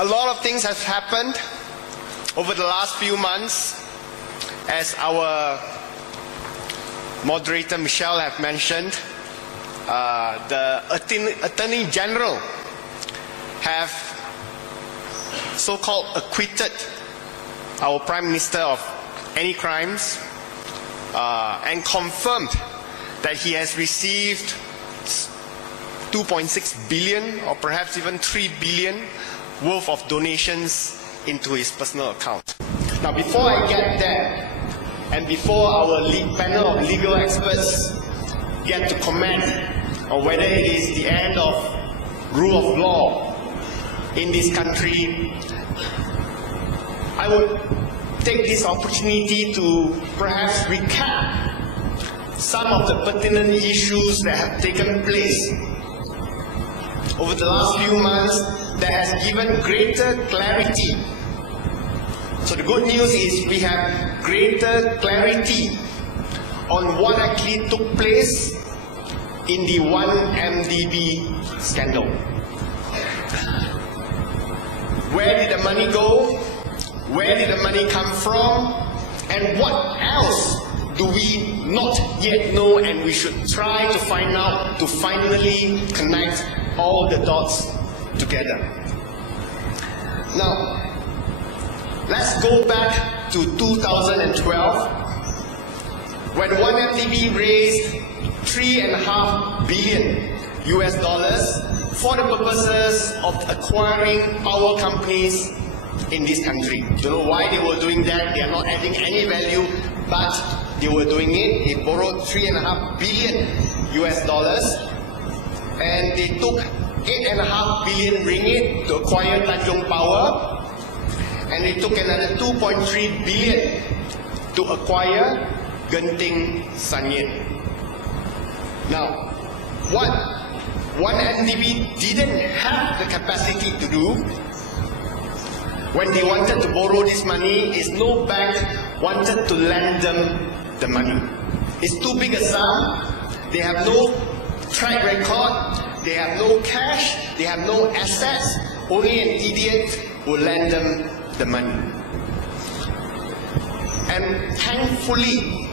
A lot of things have happened over the last few months, as our moderator Michelle have mentioned. The Attorney General have so-called acquitted our Prime Minister of any crimes and confirmed that he has received 2.6 billion or perhaps even 3 billion worth of donations into his personal account. Now, before I get there, and before our panel of legal experts get to comment on whether it is the end of rule of law in this country, I would take this opportunity to perhaps recap some of the pertinent issues that have taken place over the last few months that has given greater clarity. So the good news is we have greater clarity on what actually took place in the 1MDB scandal. Where did the money go? Where did the money come from? And what else do we not yet know, and we should try to find out to finally connect all the dots together. Now, let's go back to 2012 when 1MDB raised $3.5 billion for the purposes of acquiring power companies in this country. Don't know why they were doing that. They are not adding any value, but they were doing it. They borrowed $3.5 billion and they took 8.5 billion ringgit to acquire Tanjung Power, and they took another 2.3 billion to acquire Genting Sanyin. Now, what 1MDB didn't have the capacity to do when they wanted to borrow this money is no bank wanted to lend them the money. It's too big a sum. They have no track record. They have no cash, they have no assets, only an idiot will lend them the money. And thankfully,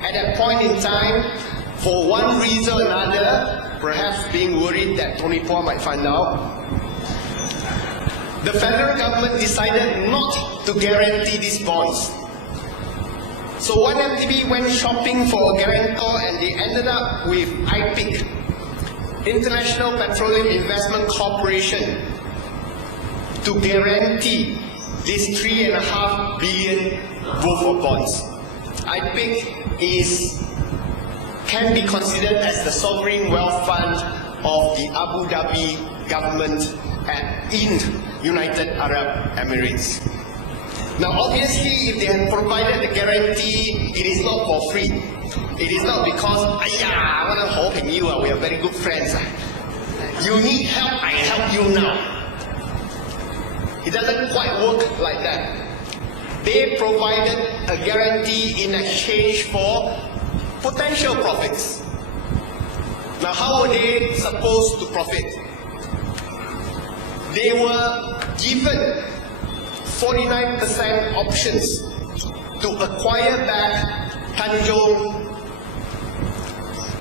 at that point in time, for one reason or another, perhaps being worried that Tony Paul might find out, the federal government decided not to guarantee these bonds. So 1MDB went shopping for a guarantor and they ended up with IPIC, International Petroleum Investment Corporation, to guarantee this $3.5 billion worth of bonds. IPIC can be considered as the sovereign wealth fund of the Abu Dhabi government in United Arab Emirates. Now, obviously, if they have provided the guarantee, it is not for free. It is not because, I want to help you, we are very good friends. You need help, I help you now. It doesn't quite work like that. They provided a guarantee in exchange for potential profits. Now, how are they supposed to profit? They were given 49% options to acquire back Tanjung,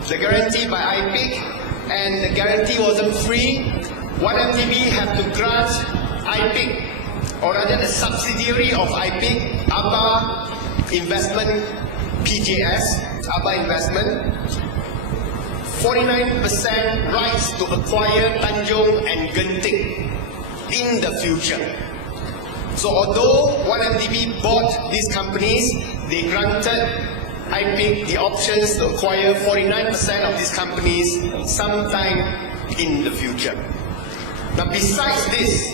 the guarantee by IPIC, and the guarantee wasn't free. 1MDB had to grant IPIC, or rather the subsidiary of IPIC, ABA Investment PJS, ABA Investment, 49% rights to acquire Tanjung and Genting in the future. So although 1MDB bought these companies, they granted IPIC the options to acquire 49% of these companies sometime in the future. Now, besides this,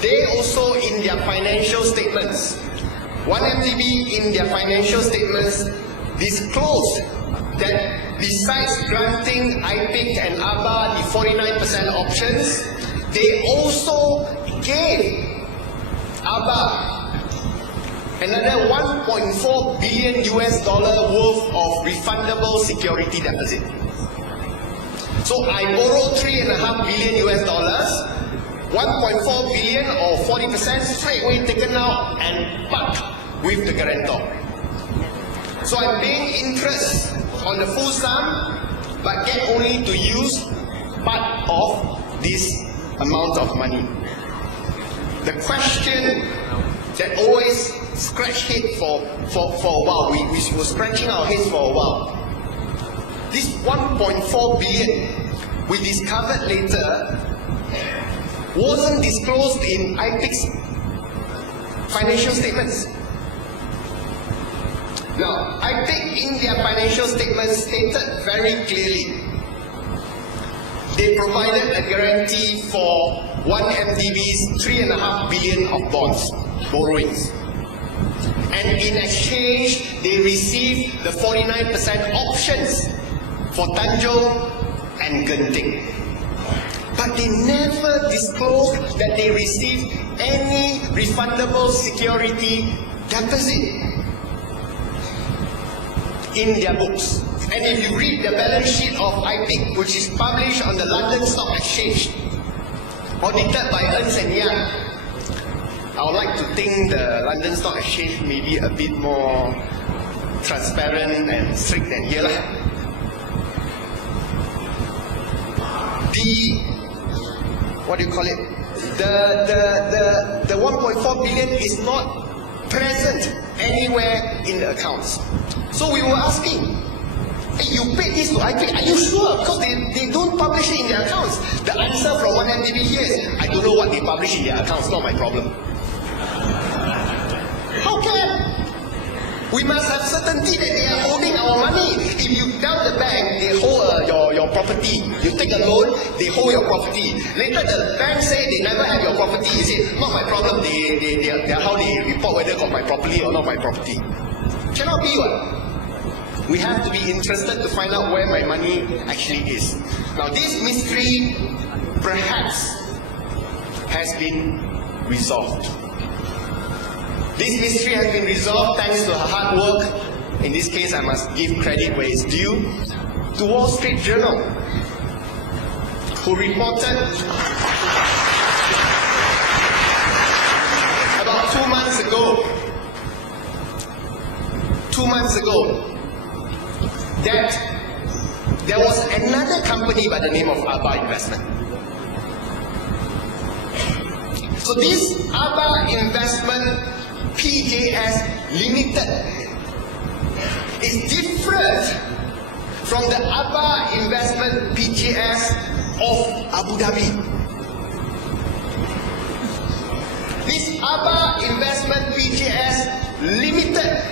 they also in their financial statements, 1MDB in their financial statements disclosed that besides granting IPIC and ABA the 49% options, they also gave ABA another $1.4 billion worth of refundable security deposit. So I borrowed $3.5 billion 1.4 billion or 40% straight away taken out and parked with the guarantor. So I'm paying interest on the full sum, but get only to use part of this amount of money. The question that always scratch head for a while, we were scratching our heads for a while. This 1.4 billion we discovered later wasn't disclosed in IPIC's financial statements. Now, IPIC in their financial statements stated very clearly they provided a guarantee for 1MDB's 3.5 billion of bonds, borrowings. And in exchange, they received the 49% options for Tanjung and Genting. But they never disclosed that they received any refundable security deposit in their books. And if you read the balance sheet of IPIC, which is published on the London Stock Exchange, audited by Ernst & Young, I would like to think the London Stock Exchange may be a bit more transparent and strict than here. What do you call it? The 1.4 billion is not present anywhere in the accounts. So we were asking, hey, you paid this to IPIC, are you sure? Because they don't publish it in their accounts. The answer from 1MDB here is, I don't know what they publish in their accounts, not my problem. How can? We must have certainty that they are holding our money. If you tell the bank they hold your property, you take a loan, they hold your property. Later the bank say they never have your property. You say, not my problem, they are how they report whether got my property or not my property. Cannot be what? We have to be interested to find out where my money actually is. Now this mystery perhaps has been resolved. This mystery has been resolved thanks to her hard work. In this case, I must give credit where it's due to Wall Street Journal, who reported about 2 months ago, that there was another company by the name of Abba Investment. So this Abba Investment PJS Limited is different from the Abba Investment PJS of Abu Dhabi. This Abba Investment PJS Limited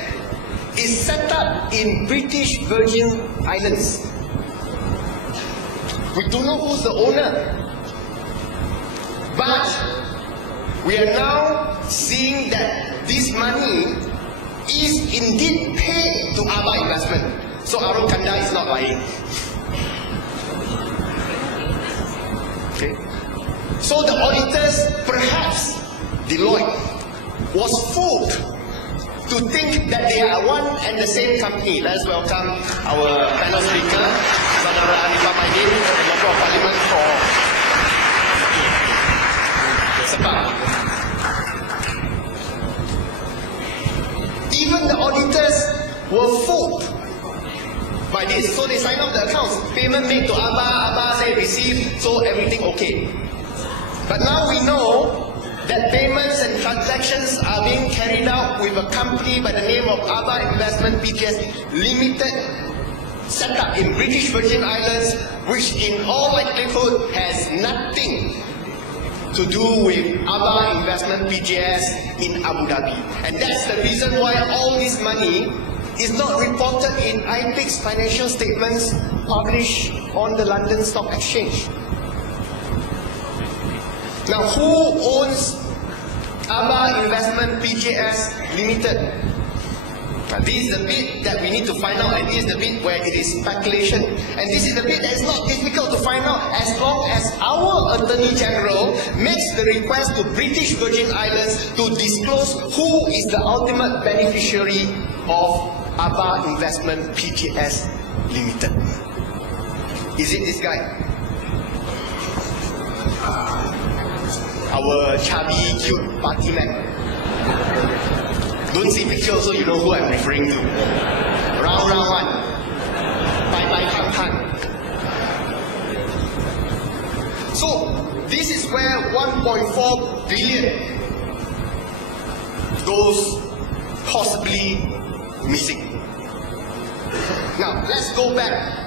is set up in British Virgin Islands. We don't know who's the owner, but we are now seeing that this money is indeed paid to Abba Investment. So Arun Kanda is not lying. Okay. So the auditors, perhaps Deloitte, was fooled to think that they are one and the same company. Let's welcome our panel speaker, Saudara Arifah Maidin, Member of Parliament for Sabah. Even the auditors were fooled by this. So they signed off the accounts. Payment made to Abba say received, so everything okay. But now we know that payments and transactions are being carried out with a company by the name of Abba Investment PJS Limited, set up in British Virgin Islands, which in all likelihood has nothing to do with Abba Investment PJS in Abu Dhabi. And that's the reason why all this money is not reported in IPIC's financial statements published on the London Stock Exchange. Now, who owns Abba Investment PJS Limited? Now, this is the bit that we need to find out, and this is the bit where it is speculation. And this is the bit that is not difficult to find out as long as our Attorney General makes the request to British Virgin Islands to disclose who is the ultimate beneficiary of Abba Investment PJS Limited. Is it this guy? our chubby, cute party man. Don't see picture so you know who I'm referring to. Round one. Bye bye kan. So, this is where 1.4 billion goes possibly missing. Now, let's go back.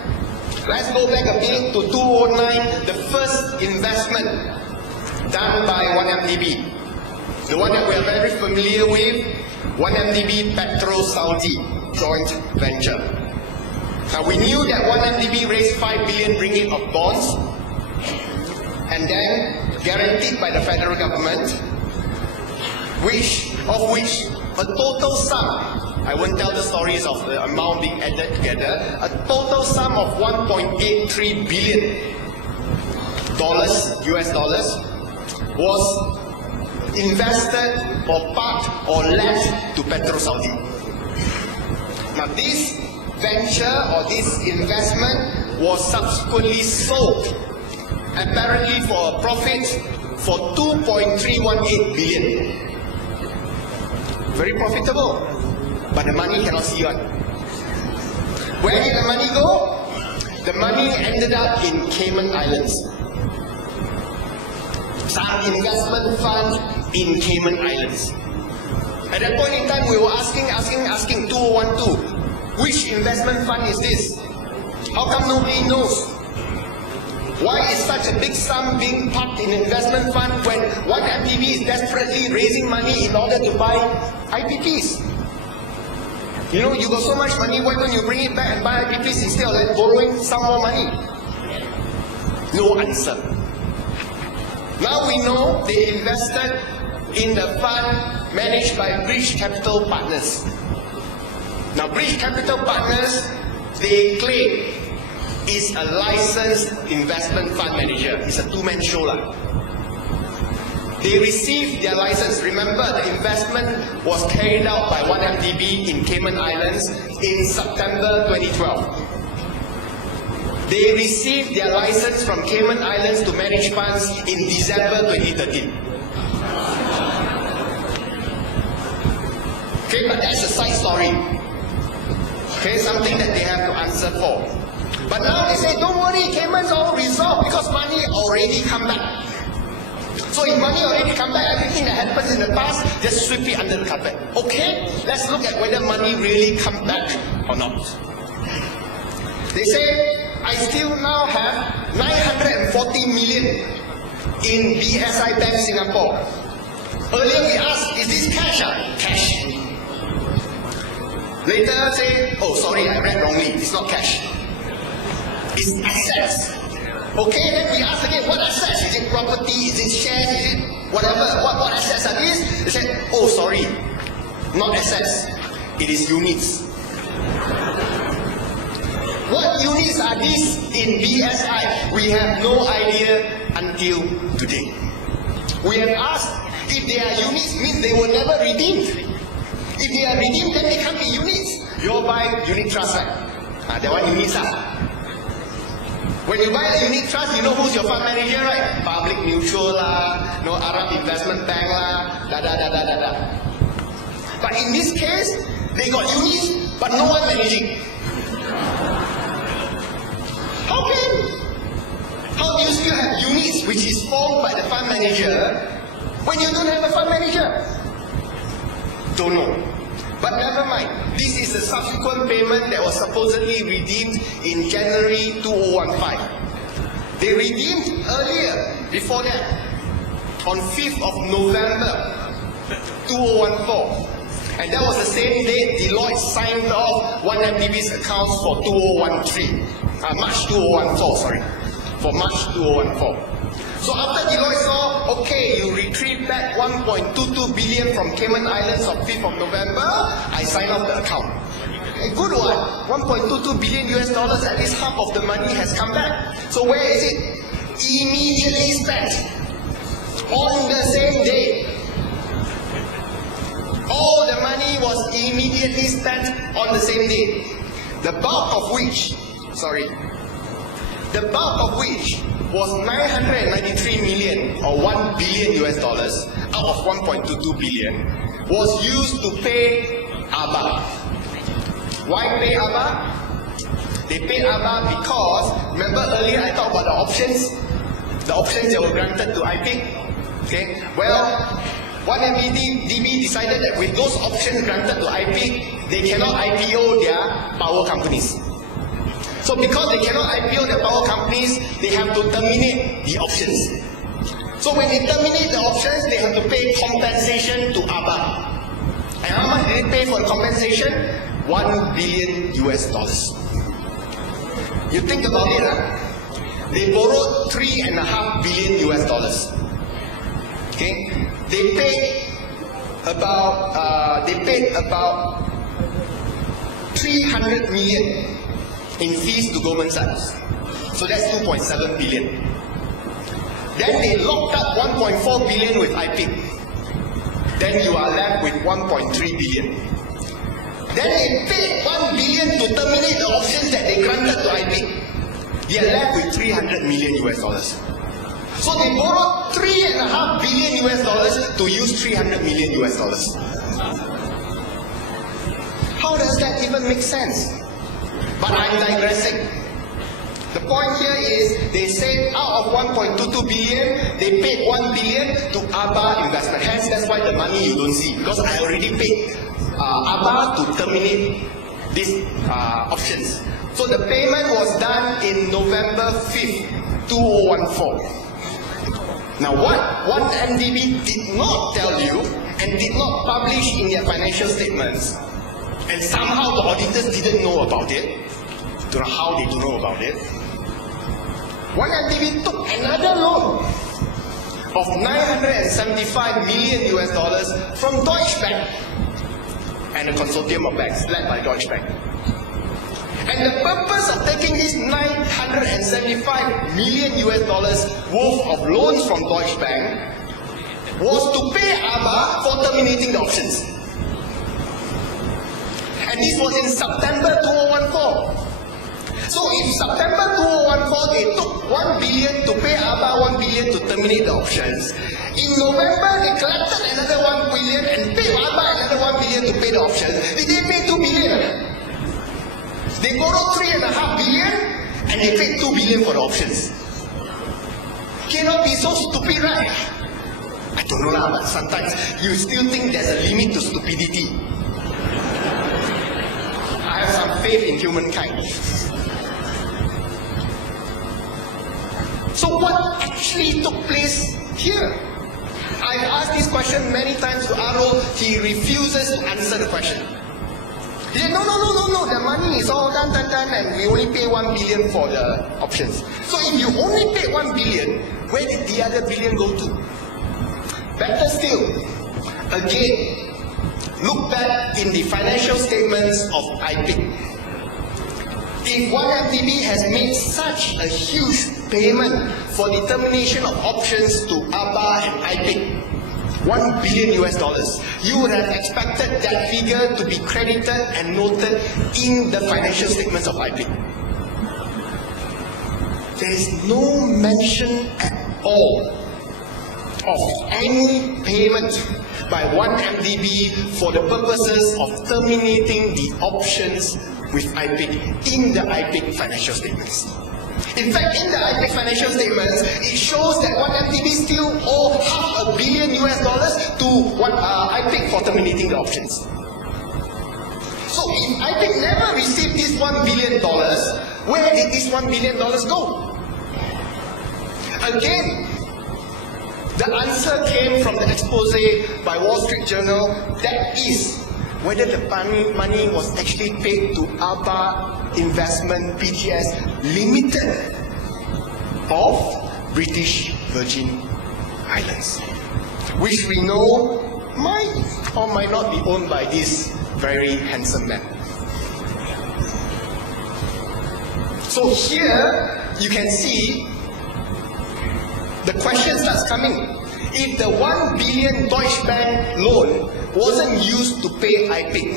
Let's go back a bit to 2009, the first investment done by 1MDB. The one that we are very familiar with, 1MDB Petro-Saudi joint venture. Now, we knew that 1MDB raised 5 billion ringgit of bonds and then guaranteed by the federal government, of which a total sum, I won't tell the stories of the amount being added together, a total sum of $1.83 billion US dollars was invested or parked or lent to Petro-Saudi. Now this venture or this investment was subsequently sold, apparently for a profit for 2.318 billion. Very profitable, but the money cannot see one. Where did the money go? The money ended up in Cayman Islands. Some investment fund in Cayman Islands. At that point in time, we were asking 2012, which investment fund is this? How come nobody knows? Why is such a big sum being parked in investment fund when 1MDB is desperately raising money in order to buy IPPs? You know, you got so much money, why don't you bring it back and buy IPPs instead of borrowing some more money? No answer. Now we know they invested in the fund managed by Bridge Capital Partners. Now Bridge Capital Partners, they claim, is a licensed investment fund manager. It's a two-man show lah. They received their license. Remember, the investment was carried out by 1MDB in Cayman Islands in September 2012. They received their license from Cayman Islands to manage funds in December 2013. Okay, but that's a side story. Okay, something that they have to answer for. But now they say, don't worry, Cayman's all resolved because money already come back. So if money already come back, everything that happens in the past, just sweep it under the carpet. Okay, let's look at whether money really come back or not. They say, I still now have 940 million in BSI Bank Singapore. Earlier we asked, is this cash? Cash. Later say, oh sorry, I read wrongly, it's not cash. It's assets. Okay, then we ask again, what assets? Is it property? Is it shares? Is it whatever? What assets are these? They said, oh sorry, not assets. It is units. What units are these in BSI? We have no idea until today. We have asked, if they are units, means they were never redeemed. If they are redeemed, then they can't be units. You all buy unit trust, right? That one units are. When you buy a unit trust, you know who's your fund manager, right? Public Mutual lah, no Arab Investment Bank lah, da. But in this case, they got units, but no one managing. How can? How do you still have units which is formed by the fund manager when you don't have a fund manager? Don't know. But never mind. This is a subsequent payment that was supposedly redeemed in January 2015. They redeemed earlier, before that, on 5th of November 2014. And that was the same day Deloitte signed off 1MDB's accounts for 2013. March 2014, sorry. For March 2014. So after Deloitte saw, okay, you retrieve back 1.22 billion from Cayman Islands on 5th of November, I sign off the account. A good one. 1.22 billion US dollars, at least half of the money has come back. So where is it? Immediately spent. On the same day. All the money was immediately spent on the same day. The bulk of which, the bulk of which was 993 million or $1 billion US dollars out of 1.22 billion was used to pay ABA. Why pay ABA? They paid ABA because, remember earlier I talked about the options that were granted to IPIC? Okay, well, 1MDB decided that with those options granted to IPIC, they cannot IPO their power companies. So because they cannot IPO their power companies, they have to terminate the options. So when they terminate the options, they have to pay compensation to ABA. And how much did they pay for the compensation? $1 billion US dollars. You think about it, they borrowed $3.5 billion US dollars. Okay, they paid about 300 million in fees to Goldman Sachs. So that's 2.7 billion. Then they locked up 1.4 billion with IPIC. Then you are left with 1.3 billion. Then they paid 1 billion to terminate the options that they granted to IPIC. You are left with 300 million US dollars. So they borrowed $3.5 billion US dollars to use 300 million US dollars. How does that even make sense? But I'm digressing. The point here is they said out of 1.22 billion, they paid 1 billion to ABA investment. Hence, that's why the money you don't see, because I already paid ABA to terminate these options. So the payment was done in November 5th, 2014. Now what 1MDB did not tell you and did not publish in their financial statements, and somehow the auditors didn't know about it, don't know how they don't know about it, 1MDB took another loan of 975 million US dollars from Deutsche Bank and a consortium of banks led by Deutsche Bank. And the purpose of taking this 975 million US dollars worth of loans from Deutsche Bank was to pay ABA for terminating the options. And this was in September 2014. So in September 2014, they took 1 billion to pay ABA 1 billion to terminate the options. In November, they collected another 1 billion and paid ABA another 1 billion to pay the options. They didn't pay 2 billion. They borrowed 3.5 billion and they paid 2 billion for the options. Cannot be so stupid, right? I don't know lah, but sometimes you still think there's a limit to stupidity. I have some faith in humankind. So what actually took place here? I've asked this question many times to Arul. He refuses to answer the question. He said, no, the money is all done, and we only pay 1 billion for the options. So if you only pay 1 billion, where did the other billion go to? Better still, again, look back in the financial statements of IPIC. If 1MDB has made such a huge payment for the termination of options to ABA and IPIC, 1 billion US dollars, you would have expected that figure to be credited and noted in the financial statements of IPIC. There is no mention at all of any payment by 1MDB for the purposes of terminating the options with IPIC in the IPIC financial statements. In fact, in the IPIC financial statements, it shows that 1MDB still owe $500 million US dollars to IPIC for terminating the options. So if IPIC never received this $1 billion, where did this $1 billion go? Again, the answer came from the expose by Wall Street Journal, that is, whether the money was actually paid to ABA Investment PTS Limited of British Virgin Islands, which we know might or might not be owned by this very handsome man. So here you can see the question starts coming. If the 1 billion Deutsche Bank loan wasn't used to pay IPIC,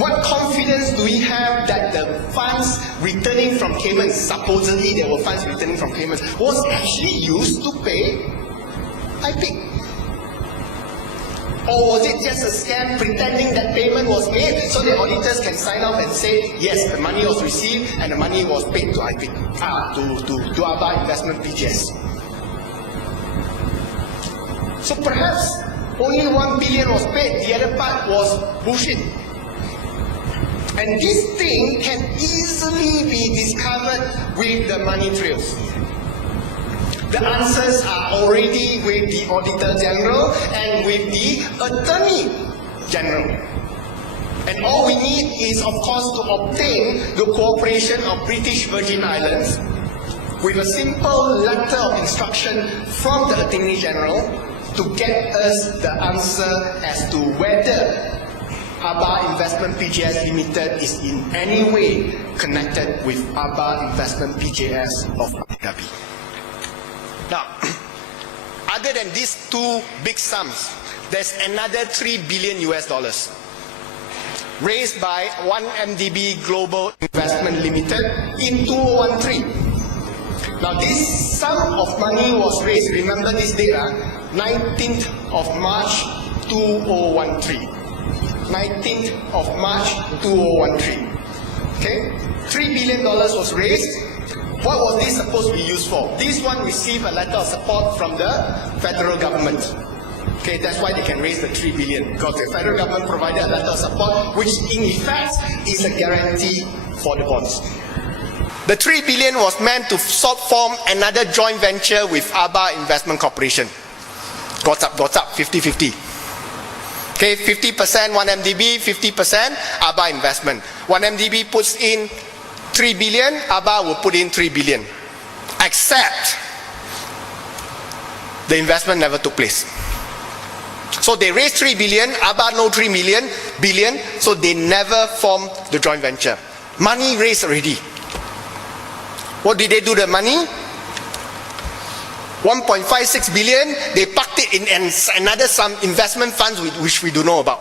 what confidence do we have that the funds returning from Cayman, supposedly there were funds returning from Cayman, was actually used to pay IPIC? Or was it just a scam pretending that payment was made so the auditors can sign off and say, yes, the money was received and the money was paid to IPIC, to Aba Investment PGS? So perhaps only 1 billion was paid, the other part was bullshit. And this thing can easily be discovered with the money trails. The answers are already with the Auditor General and with the Attorney General. And all we need is, of course, to obtain the cooperation of British Virgin Islands with a simple letter of instruction from the Attorney General to get us the answer as to whether Aba Investment PJS Limited is in any way connected with Aba Investment PJS of Abu Dhabi. Now, other than these two big sums, there's another $3 billion raised by 1MDB Global Investment Limited in 2013. Now, this sum of money was raised, remember this date, 19th of March 2013. 19th of March 2013. Okay? $3 billion was raised. What was this supposed to be used for? This one received a letter of support from the federal government. Okay, that's why they can raise the 3 billion, because the federal government provided a letter of support, which in effect is a guarantee for the bonds. The 3 billion was meant to form another joint venture with Aba Investment Corporation. Got up, 50-50. Okay, 50% 1MDB, 50% Aba Investment. 1MDB puts in 3 billion, Aba will put in 3 billion. Except the investment never took place. So they raised 3 billion, Aba no 3 billion, so they never formed the joint venture. Money raised already. What did they do the money? 1.56 billion, they parked it in another some investment funds which we do know about.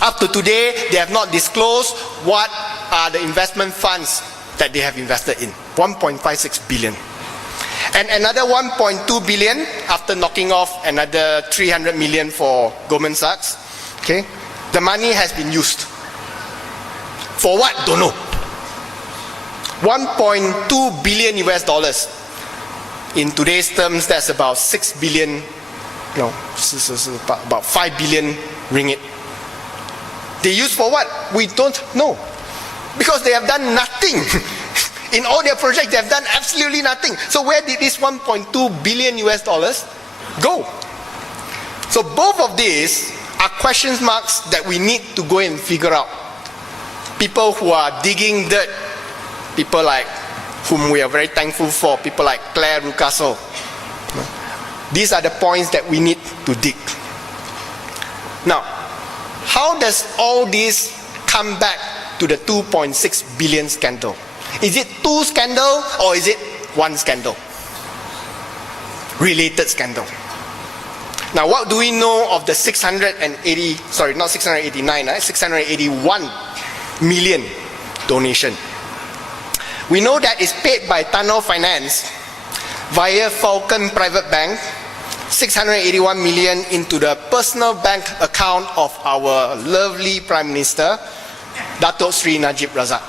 Up to today, they have not disclosed what are the investment funds that they have invested in. 1.56 billion. And another 1.2 billion after knocking off another 300 million for Goldman Sachs. Okay, the money has been used. For what? Don't know. 1.2 billion US dollars. In today's terms, that's about 6 billion, no, about 5 billion ringgit. They use for what? We don't know. Because they have done nothing. In all their projects, they have done absolutely nothing. So where did this 1.2 billion US dollars go? So both of these are question marks that we need to go and figure out. People who are digging dirt, people like whom we are very thankful for, people like Claire Rucasso. These are the points that we need to dig. Now, how does all this come back to the 2.6 billion scandal? Is it two scandal or is it one scandal? Related scandal. Now, what do we know of the 681 million donation? We know that it's paid by Tunnel Finance via Falcon Private Bank, 681 million into the personal bank account of our lovely Prime Minister, Datuk Sri Najib Razak.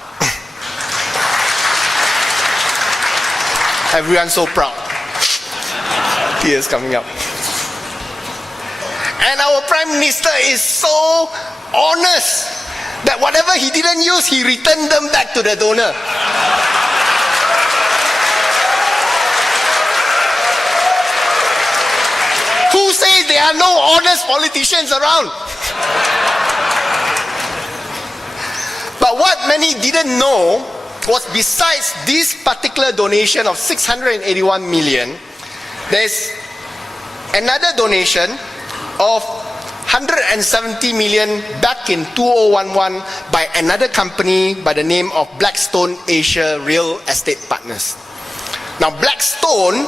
Everyone so proud. Tears coming up. And our Prime Minister is so honest that whatever he didn't use, he returned them back to the donor. Who says there are no honest politicians around? But what many didn't know was, besides this particular donation of 681 million, there's another donation of 170 million back in 2011 by another company by the name of Blackstone Asia Real Estate Partners. Now, Blackstone,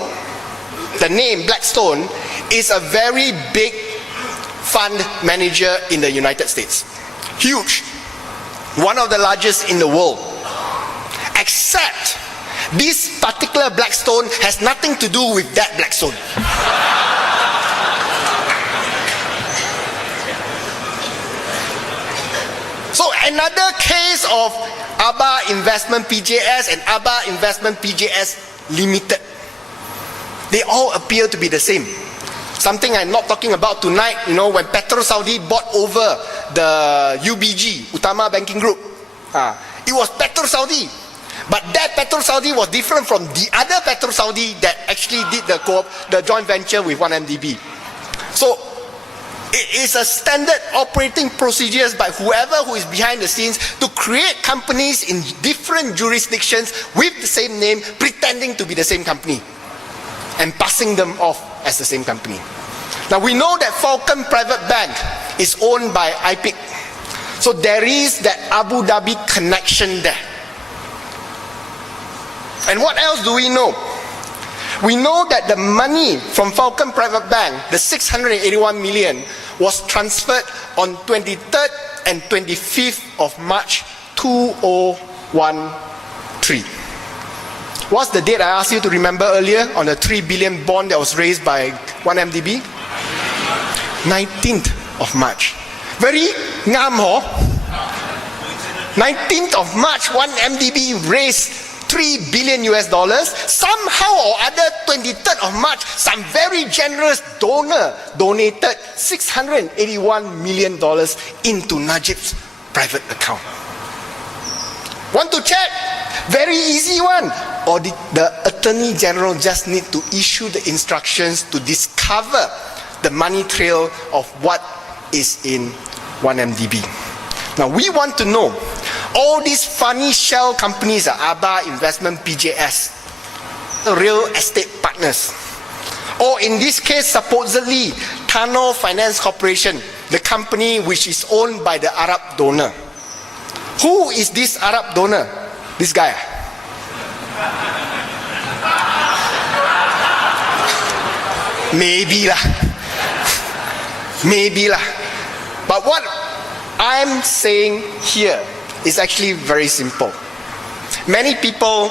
the name Blackstone, is a very big fund manager in the United States. Huge. one of the largest in the world. Except this particular black stone has nothing to do with that black stone. So another case of ABA Investment PJS and ABA Investment PJS Limited. They all appear to be the same. Something I'm not talking about tonight, when Petro Saudi bought over the UBG, Utama Banking Group. It was Petro Saudi. But that Petro Saudi was different from the other Petro Saudi that actually did the joint venture with 1MDB. So it is a standard operating procedures by whoever who is behind the scenes to create companies in different jurisdictions with the same name, pretending to be the same company and passing them off as the same company. Now we know that Falcon Private Bank is owned by IPIC. So there is that Abu Dhabi connection there. And what else do we know? We know that the money from Falcon Private Bank, the 681 million, was transferred on 23rd and 25th of March 2013. What's the date I asked you to remember earlier on the 3 billion bond that was raised by 1MDB? 19th of March. Very ngam ho. 19th of March, 1MDB raised 3 billion US dollars. Somehow or other, 23rd of March, some very generous donor donated $681 million into Najib's private account. Want to check? Very easy one. Or the Attorney General just need to issue the instructions to discover the money trail of what is in 1MDB. Now we want to know, all these funny shell companies are ABA Investment PJS, real estate partners. Or in this case, supposedly, Tano Finance Corporation, the company which is owned by the Arab donor. Who is this Arab donor? This guy. Maybe lah. Maybe lah. But what I'm saying here is actually very simple. Many people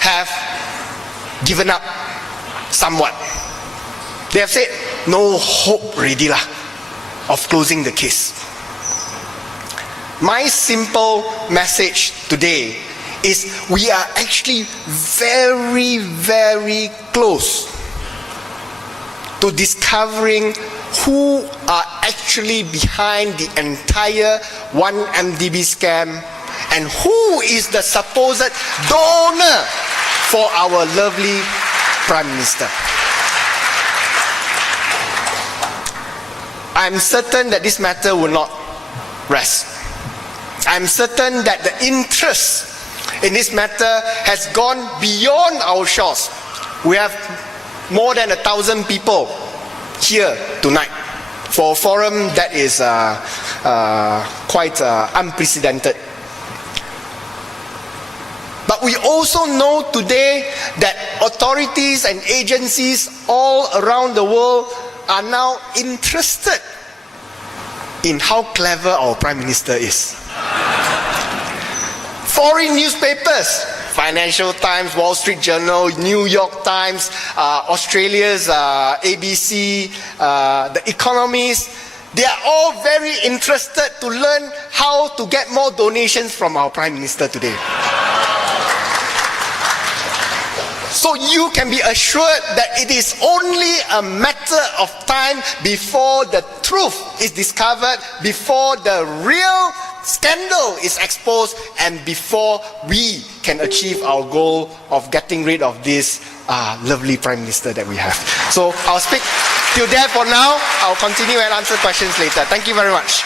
have given up somewhat. They have said, no hope really lah of closing the case. My simple message today is we are actually very, very close to discovering who are actually behind the entire 1MDB scam and who is the supposed donor for our lovely Prime Minister. I'm certain that this matter will not rest. I'm certain that the interest in this matter has gone beyond our shores. We have more than 1,000 people here tonight for a forum that is quite unprecedented. But we also know today that authorities and agencies all around the world are now interested in how clever our Prime Minister is. Foreign newspapers, Financial Times, Wall Street Journal, New York Times, Australia's ABC, The Economist, they are all very interested to learn how to get more donations from our Prime Minister today. So you can be assured that it is only a matter of time before the truth is discovered, before the real scandal is exposed, and before we can achieve our goal of getting rid of this lovely Prime Minister that we have. So I'll speak till there for now. I'll continue and answer questions later. Thank you very much.